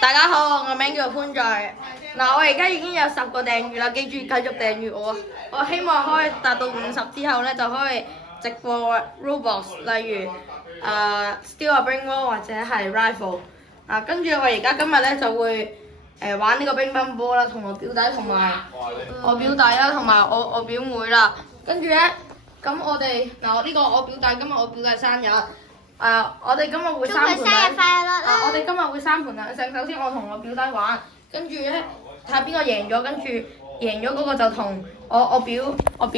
大家好，我名叫潘在。嗱，我而家已經有10個訂閱啦，記住繼續訂閱我。我希望可以達到50之後咧，就可以直播 Roblox，例如Steal a Brain Ball 或者係 Rifle。跟住我而家今日咧就會玩呢個乒乓波啦，同我表弟同埋我表弟啦，同埋我表妹啦。跟住咧，咁我哋我表弟今日我表弟生日。我哋今日會三盤兩勝。我哋今日會三盤兩勝。首先我同我表弟玩，跟住咧睇下邊個贏咗，跟住贏咗嗰個就同我表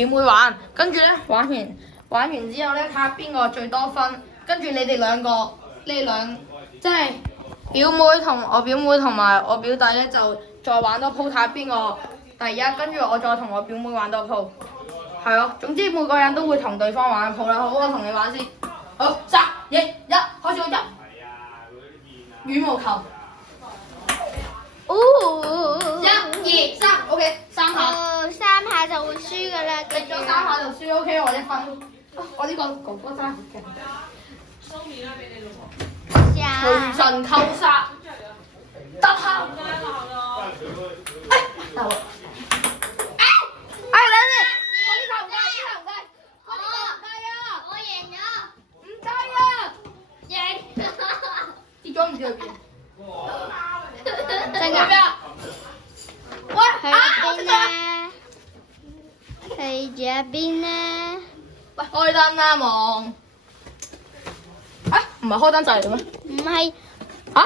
妹玩。跟住咧玩完之後咧睇下邊個最多分，跟住你哋即係表妹同埋我表弟咧就再玩多鋪睇下邊個第一，跟住我再同我表妹玩多鋪。係咯，總之每個人都會同對方玩鋪啦。好，我同你玩先。好，3、2、1，開始我執。羽毛球。1、2、3 ，OK， 3下。3下就會輸㗎啦。食咗3下就輸 ，OK， 我1分。我呢個哥哥真係好勁。收面啦，俾你老婆。雷神扣殺。得下。到了。等陣。我呢球唔計。跌咗唔知去邊？真㗎？喂，去邊啊？去咗邊啊？喂，開燈啦，望。唔係開燈掣嚟嘅咩？唔係。哦。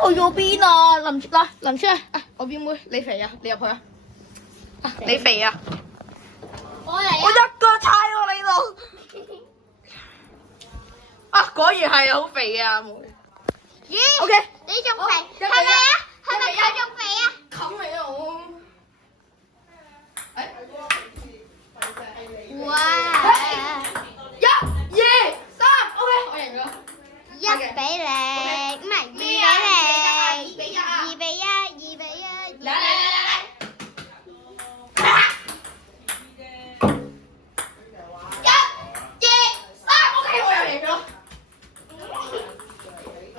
去咗邊啊？林出嚟。我表妹，你肥啊？你入去啊。你肥啊？我一腳踩落你度。果然係好肥啊，阿妹。咦 ？OK。你仲肥？係咪啊？係咪佢仲肥啊？冚你啊我。哇！1、2、3 ，OK， 我贏咗。1比0，唔係2比0。2比1。嚟。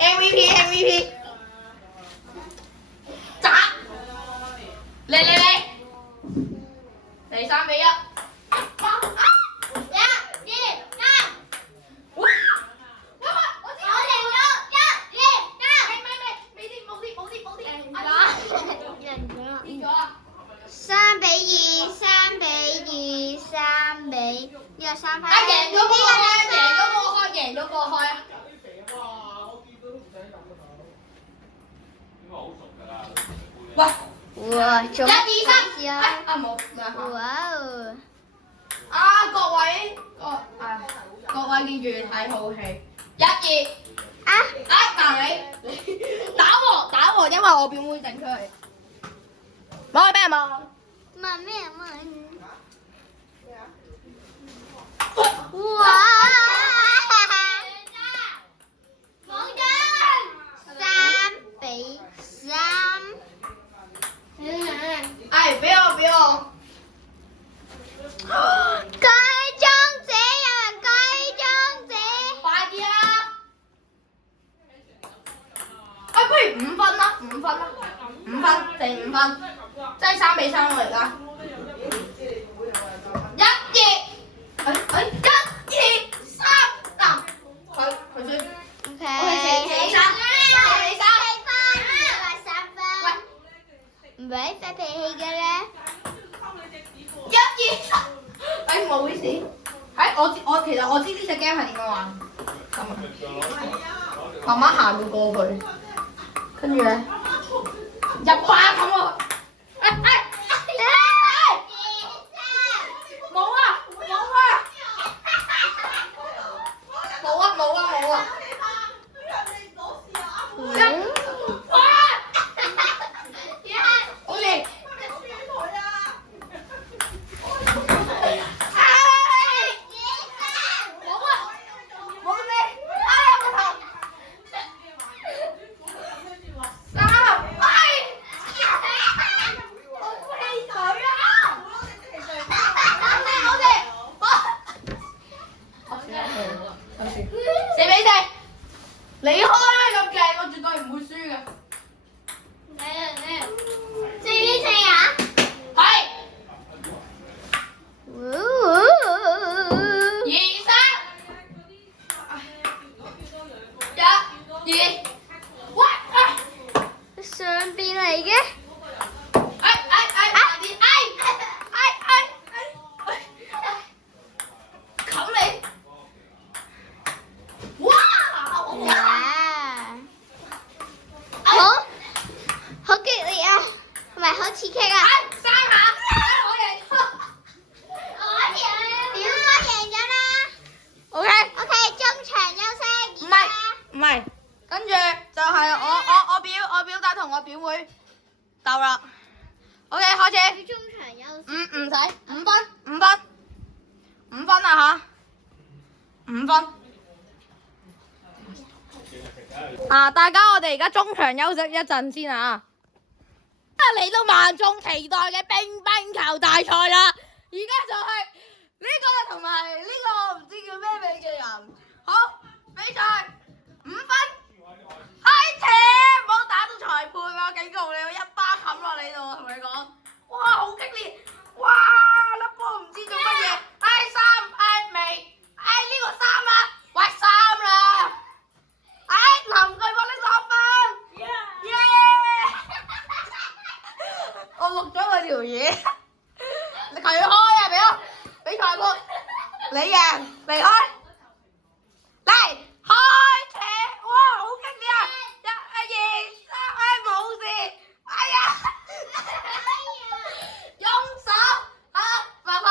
MVP， 砸！嚟3比1。贏咗個開。喂！哇！仲1、2、3，冇。哇！各位記住睇好戲。1、2。嗱你打和，因為我表妹整出嚟。攞去咩嘛？問咩？哇！3比3。俾我。計中者，有人計中者。快啲啦！不如5分啦，5分，定5分，即係3比3我而家。1、2，嗱，佢輸。OK。4、3。唔俾發脾氣嘅咧。1、2、3，唔好意思。其實我知呢隻 game 係點樣玩。慢慢行到過去，跟住咧入巴咁喎。冇啊！ 4-4，你開啦咁勁，我絕對唔會輸嘅。4-4啊？係。哦2、3，1、2，喂！上邊嚟嘅。冚你！哇！好激烈啊，同埋好刺激啊！ 3下，我贏。表哥贏咗啦。OK， OK， 中場休息。唔係，跟住就係我表弟同我表妹鬥啦。OK， 開始。中場休息。唔使5分啊嚇，5分。大家我哋而家中場休息一陣先啊！嚟到萬眾期待嘅乒乓球大賽啦！而家就係呢個同埋呢個唔知叫咩名嘅人，好比賽5分，開始！唔好打到裁判啊！警告你，我一巴冚落你度，我同你講，哇好激烈！哇粒波唔知做乜嘢，3，未，呢個3啦，喂3啦！林巨博拎攞分，耶！我錄咗佢條嘢，佢開啊，俾我，俾裁判，你贏，離開，嚟開始，哇好激烈啊！1、2、3，冇事，哎呀，用手發揮，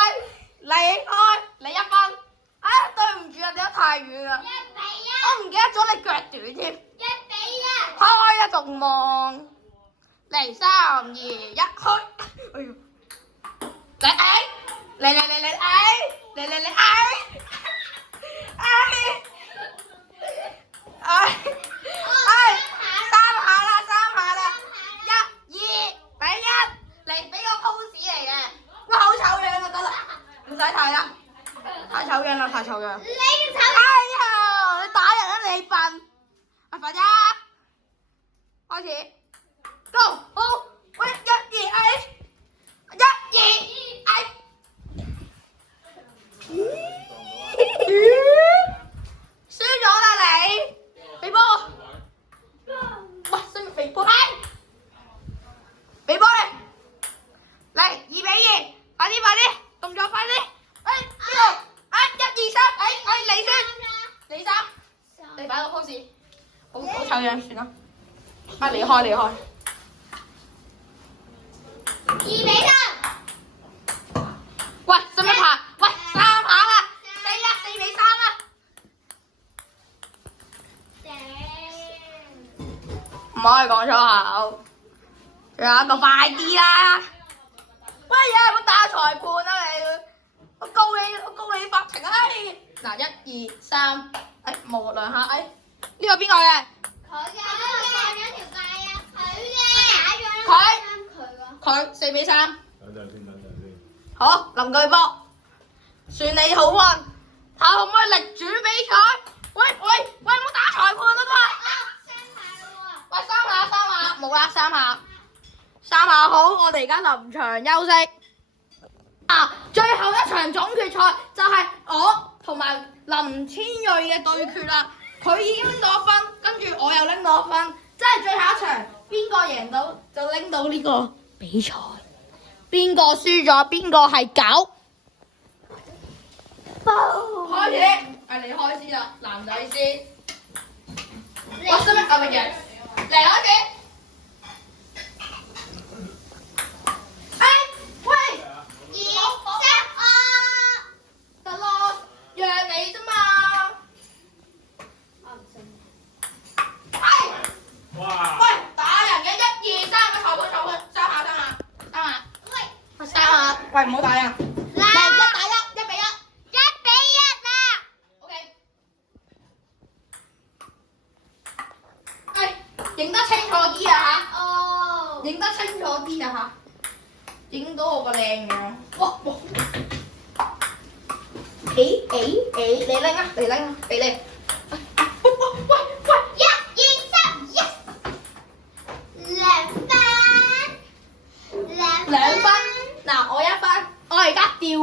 離開，你1分，對唔住啊，你得太遠啦。我唔記得咗你腳短添。1-1。開啊，仲望。嚟3、2、1，開。哎呦！3下啦，1、2、1，嚟俾個 pose 嚟嘅。哇，好醜樣啊，得啦，唔使睇啦，太醜樣啦，太醜樣。你打人啊你笨！快啲，開始，Go，好，喂1、2，輸咗啦你，俾波，喂，使唔使俾波？俾波你，嚟2-2，快啲，動作快啲，呢度，1、2、3，你先。你3，你擺個 pose，好醜樣，算啦。離開。2-3。喂，使唔使爬？喂，3下啦，4-3啦。唔可以講粗口。仲有一個快啲啦！喂，有冇打裁判啊你？我告你法庭啊！嗱，1、2、3，冇2下，呢個邊個嘅？佢4-3。等陣先。好，林巨波，算你好運，睇下可唔可以逆轉比賽？喂，唔好打裁判啊嘛！喂，3下，冇啦，3下好，我哋而家臨場休息。最後一場總決賽就係我同埋林千瑞嘅對決啦。佢已經拎到1分，跟住我又拎到1分，即係最後一場，邊個贏到就拎到呢個比賽。邊個輸咗，邊個係狗。開始，你開始啦，男仔先。我識乜乜嘢？嚟開始。喂，2、3，得咯，讓你啫嘛。哇！喂，打人嘅1、2、3，裁判，3下。喂，唔好打人。嚟1打1，1-1。1-1啦。OK。影得清楚啲啊嚇！影得清楚啲啊嚇！影到我個靚樣。哇！你拎啊，俾你。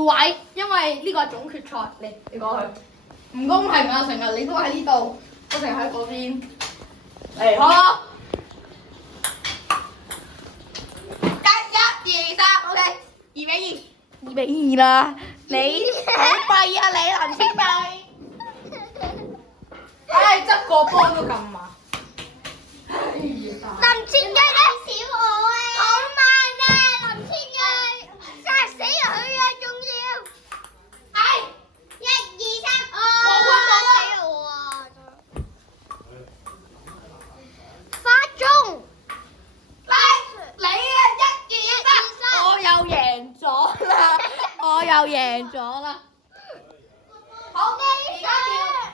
位，因為呢個係總決賽。你過去，唔公平啊！成日你都喺呢度，我成日喺嗰邊。嚟開。1、2、3 ，OK， 2-2。2-2啦，你好弊啊你林千惠。唉，執個波都咁慢。林千惠你少我啊！好慢啊，林千惠，殺死佢啊！仲要，係1、2、3，殺死我啊！發中，你啊1、2、3，我又贏咗啦！我又贏咗啦！好，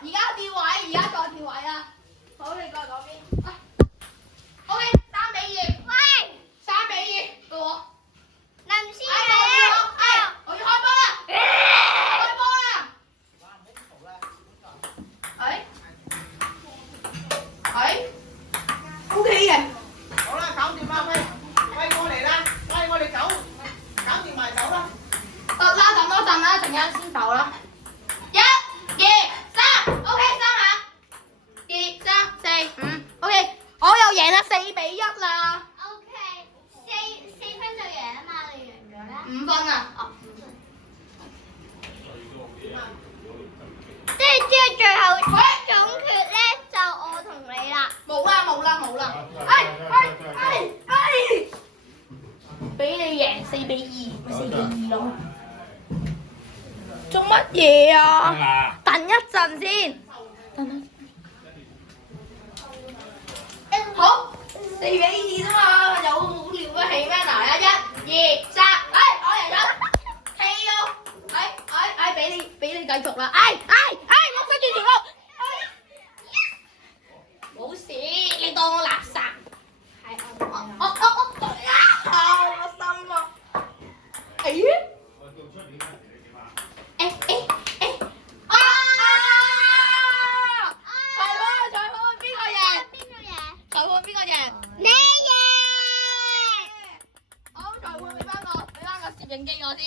而家調位，而家再調位啦。好，你過嚟嗰邊。OK， 3-2。喂3-2，到我。林千惠，我要開波啦！開波啦！OK 嘅。好啦，搞掂啦，喂過嚟啦，喂我哋走，搞掂埋走啦。得啦，等多陣啦，陣間先走啦。1、2、3 ，OK， 3下。2、3、4、5 ，OK， 我又贏啦，4-1啦。OK， 4分就贏啊嘛，你贏咗啦。 5分啊！即係最後總決咧，就我同你啦。冇啦。俾你贏4-2，咪4-2咯。做乜嘢啊？等一陣先。好，4-2啫嘛，有好了不起咩？嗱，1、2、3，我贏咗。KO，俾你繼續啦。我塞住條路。冇事，你當我垃圾。係我心啊！裁判邊個贏？裁判邊個贏？你贏！好，裁判俾翻個攝影機我先。